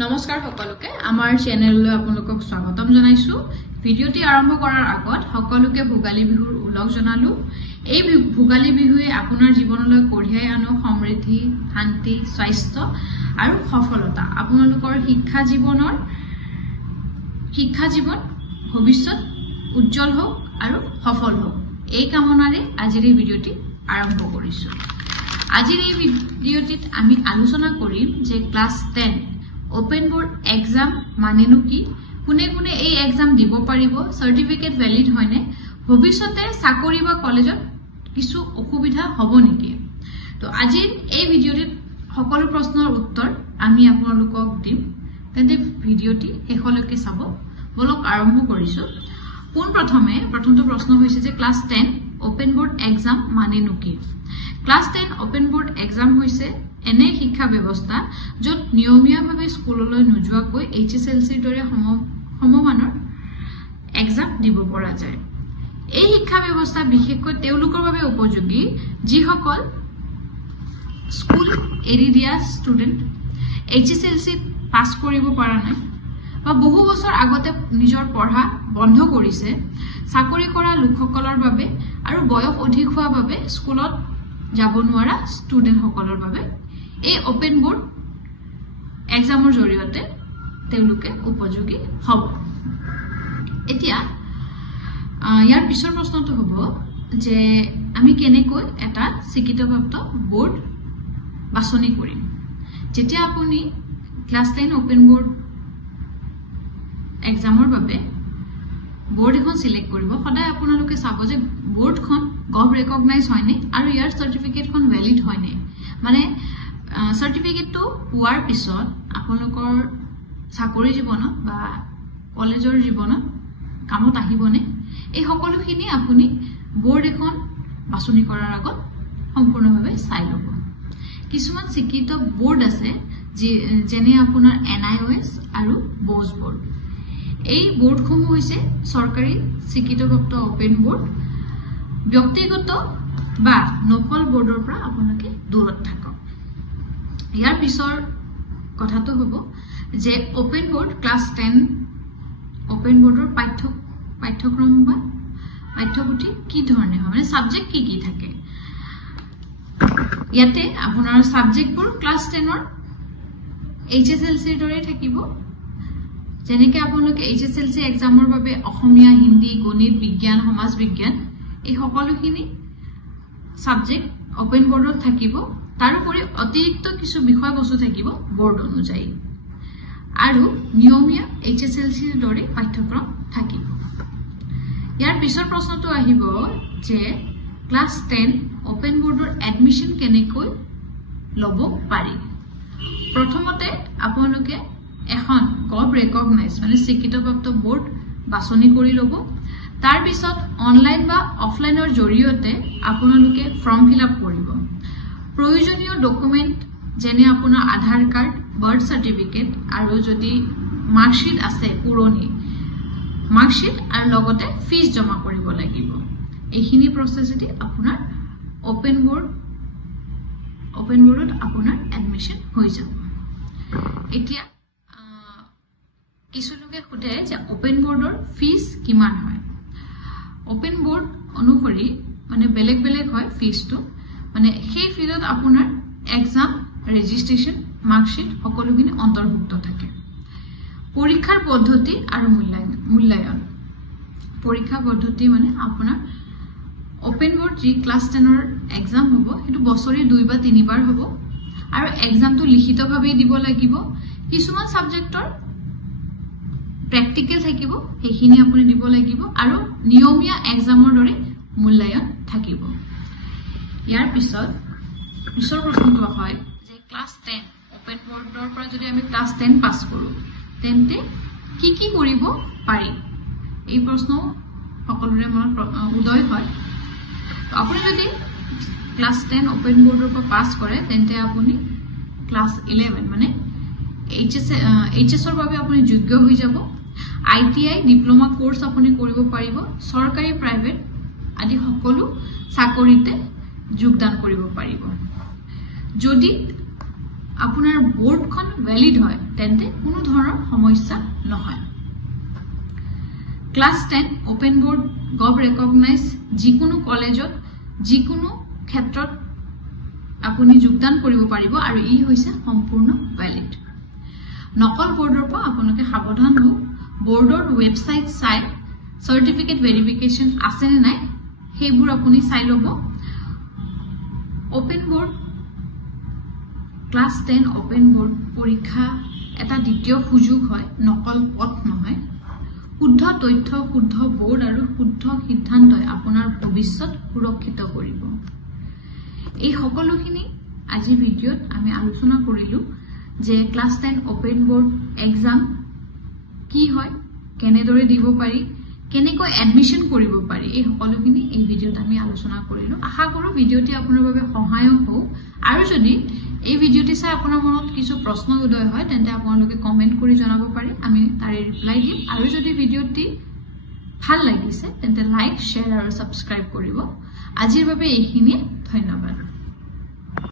নমস্কাৰ সকলোকে আমাৰ চেনেললৈ আপোনালোকক স্বাগতম জনাইছো। ভিডিঅ'টি আৰম্ভ কৰাৰ আগত সকলোকে ভোগালী বিহুৰ উলগ জনালো। এই ভোগালী বিহুৱে আপোনাৰ জীৱনলৈ কঢ়িয়াই আনক সমৃদ্ধি, শান্তি, স্বাস্থ্য আৰু সফলতা। আপোনালোকৰ শিক্ষা জীৱন ভৱিষ্যত উজ্জ্বল হোক আৰু সফল হোক। এই কামনাৰে আজিৰ এই ভিডিঅ'টি আৰম্ভ কৰিছো। আজিৰ এই ভিডিঅ'টিত আমি আলোচনা কৰিম যে ক্লাছ 10 ওপেন বোৰ্ড এক্সাম মানেনো কি, কোনে কোনে এই এক্সাম দিব পাৰিব, সাৰ্টিফিকেট ভ্যালিড হয়নে, ভবিষ্যতে চাকৰি বা কলেজত কিছু অসুবিধা হ'ব নেকি। তো আজিৰ এই ভিডিঅ'টিত সকলো প্ৰশ্নৰ উত্তৰ আমি আপোনালোকক দিম, তেন্তে ভিডিঅ'টি শেষলৈকে চাব। বলক আৰম্ভ কৰিছো। প্ৰথমটো প্ৰশ্ন হৈছে যে ক্লাছ 10 ওপেন বোর্ড এক্সাম মানেনো কি। ক্লাছ 10 ওপেন বোর্ড এক্সাম হৈছে এনে শিক্ষা ব্যৱস্থা য'ত নিয়মীয়াভাৱে স্কুললৈ নোযোৱাকৈ HSLCৰ দৰে সমমানৰ এক্সাম দিব পৰা যায়। এই শিক্ষা ব্যৱস্থা বিশেষকৈ তেওঁলোকৰ বাবে উপযোগী যিসকল স্কুল এৰি দিয়া ষ্টুডেণ্ট, HSLC পাছ কৰিব পৰা নাই বা বহু বছৰ আগতে নিজৰ পঢ়া বন্ধ কৰিছে, চাকৰি কৰা লোকসকলৰ বাবে আৰু বয়স অধিক হোৱাৰ বাবে স্কুলত যাব নোৱাৰা ষ্টুডেণ্টসকলৰ বাবে এই ওপেন বোৰ্ড এক্সামৰ জৰিয়তে তেওঁলোকে উপযোগী হ'ব। এতিয়া ইয়াৰ পিছৰ প্ৰশ্নটো হ'ব যে আমি কেনেকৈ এটা স্বীকৃতপ্ৰাপ্ত বোৰ্ড বাছনি কৰিম। যেতিয়া আপুনি ক্লাছ 10 ওপেন বোৰ্ড এক্সামৰ বাবে বোৰ্ড এখন সিলেক্ট কৰিব, সদায় আপোনালোকে চাব যে বোৰ্ডখন গভ ৰেকগনাইজ হয়নে আৰু ইয়াৰ সাৰ্টিফিকেটখন ভ্যালিড হয়নে। মানে সাৰ্টিফিকেটটো পোৱাৰ পিছত আপোনালোকৰ চাকৰি জীৱনত বা কলেজৰ জীৱনত কামত আহিবনে, এই সকলোখিনি আপুনি বোৰ্ড এখন বাছনি কৰাৰ আগত সম্পূৰ্ণভাৱে চাই ল'ব। কিছুমান স্বীকৃত বোৰ্ড আছে যেনে আপোনাৰ NIOS আৰু বোস বোৰ্ড। এই বোৰ্ডসমূহ হৈছে চৰকাৰী স্বীকৃতপ্ৰাপ্ত ওপেন বোৰ্ড। ব্যক্তিগত বা নকল বোৰ্ডৰ পৰা আপোনালোকে দূৰত থাকক। ইয়াৰ পিছৰ কথাটো হ'ব যে ওপেন বোৰ্ড ক্লাছ 10 ওপেন বোৰ্ডৰ পাঠ্যক্ৰম বা পাঠ্যপুথি কি ধৰণে হয়, মানে সাবজেক্ট কি থাকে। ইয়াতে আপোনাৰ সাবজেক্টবোৰ ক্লাছ 10ৰ HSLCৰ দৰে থাকিব। যেনেকৈ আপোনালোকে HSLC এক্সামৰ বাবে অসমীয়া, হিন্দী, গণিত, বিজ্ঞান, সমাজ বিজ্ঞান এই সকলোখিনি সাবজেক্ট ওপেন বোর্ডত থাকিব। তাৰোপৰি অতিৰিক্ত কিছু বিষয়বস্তু থাকিব বোৰ্ড অনুযায়ী আৰু নিয়মীয়া HSLCৰ দৰে পাঠ্যক্ৰম থাকিব। ইয়াৰ পিছৰ প্ৰশ্নটো আহিব যে ক্লাছ 10 ওপেন বোৰ্ডৰ এডমিশন কেনেকৈ ল'ব পাৰি। প্ৰথমতে আপোনালোকে এখন গভ ৰেকগনাইজ মানে স্বীকৃতপ্ৰাপ্ত বোৰ্ড বাছনি কৰি ল'ব। তাৰ পিছত অনলাইন বা অফলাইনৰ জৰিয়তে আপোনালোকে ফৰ্ম ফিল আপ কৰিব। প্ৰয়োজনীয় ডকুমেণ্ট যেনে আপোনাৰ আধাৰ কাৰ্ড, বাৰ্থ সাৰ্টিফিকেট আৰু যদি মাৰ্কশ্বিট আছে পুৰণি মাৰ্কশ্বিট আৰু লগতে ফিজ জমা কৰিব লাগিব। এইখিনি প্ৰচেছেদি আপোনাৰ ওপেন বোৰ্ডত আপোনাৰ এডমিশন হৈ যাব। এতিয়া কিছু লোকে সোধে যে ওপেন বোৰ্ডৰ ফিজ কিমান হয়। ওপেন বোৰ্ড অনুসৰি মানে বেলেগ হয় ফিজটো, মানে সেই ফিজত আপোনাৰ এক্সাম, ৰেজিষ্ট্ৰেশ্যন, মাৰ্কশ্বিট সকলোখিনি অন্তৰ্ভুক্ত থাকে। পৰীক্ষাৰ পদ্ধতি আৰু মূল্যায়ন। পৰীক্ষা পদ্ধতি মানে আপোনাৰ ওপেন বোৰ্ড যি ক্লাছ 10ৰ এক্সাম হ'ব সেইটো বছৰি 2 বা 3 বাৰ হ'ব আৰু এক্সামটো লিখিতভাৱে দিব লাগিব। কিছুমান সাবজেক্টৰ প্ৰেক্টিকেল থাকিব, সেইখিনি আপুনি দিব লাগিব আৰু নিয়মীয়া এক্সামৰ দৰে মূল্যায়ন থাকিব। ইয়াৰ পিছৰ প্ৰশ্নটো হয় যে ক্লাছ 10 ওপেন বোৰ্ডৰ পৰা যদি আমি ক্লাছ 10 পাছ কৰোঁ তেন্তে কি কৰিব পাৰি। এই প্ৰশ্ন সকলোৰে মনত উদয় হয়। আপুনি যদি ক্লাছ 10 ওপেন বোৰ্ডৰ পৰা পাছ কৰে তেন্তে আপুনি ক্লাছ 11 মানে HSৰ বাবে আপুনি যোগ্য হৈ যাব। ITI ডিপ্লোমা কোৰ্স আপুনি কৰিব পাৰিব। চৰকাৰী প্ৰাইভেট আদি সকলো চাকৰিতে যোগদান কৰিব পাৰিব। যদি আপোনাৰ বোৰ্ডখন ভ্যালিড হয় তেন্তে কোনো ধৰণৰ সমস্যা নহয় class 10 open board gov recognise যিকোনো কলেজত যিকোনো ক্ষেত্ৰত আপুনি যোগদান কৰিব পাৰিব আৰু ই হৈছে সম্পূৰ্ণ ভ্যালিড নকল বোৰ্ডৰ পৰা আপোনালোকে সাৱধান হওক বোৰ্ডৰ ৱেবসাইট চাই সাৰ্টিফিকেট ভেৰিফিকেশন আছে নে নাই সেইবোৰ আপুনি চাই ল'ব open board class 10 open board পৰীক্ষা এটা দ্বিতীয় সুযোগ হয় নকল পথ নহয় শুদ্ধ তথ্য শুদ্ধ বোৰ্ড আৰু শুদ্ধ সিদ্ধান্তই আপোনাৰ ভৱিষ্যত সুৰক্ষিত কৰিব এই সকলোখিনি আজি ভিডিঅ'ত আমি আলোচনা কৰিলো যে ক্লাস 10 ওপেন বোৰ্ড এক্সাম কি হয় কেনেদৰে দিব পাৰি কেনেকৈ এডমিশন কৰিব পাৰি এই সকলোখিনি এই ভিডিঅ'ত আমি আলোচনা কৰিলো আশা কৰো ভিডিঅ'টি আপোনাৰ বাবে সহায়ক হওক আৰু যদি এই ভিডিঅ'টি চাই আপোনাৰ মনত কিছু প্ৰশ্ন উদয় হয় তেন্তে আপোনালোকে কমেন্ট কৰি জনাব পাৰি আমি তাৰে ৰিপ্লাই দিম আৰু যদি ভিডিঅ'টি ভাল লাগিছে তেন্তে লাইক শেয়াৰ আৰু সাবস্ক্ৰাইব কৰিব আজিৰ বাবে এইখিনি ধন্যবাদ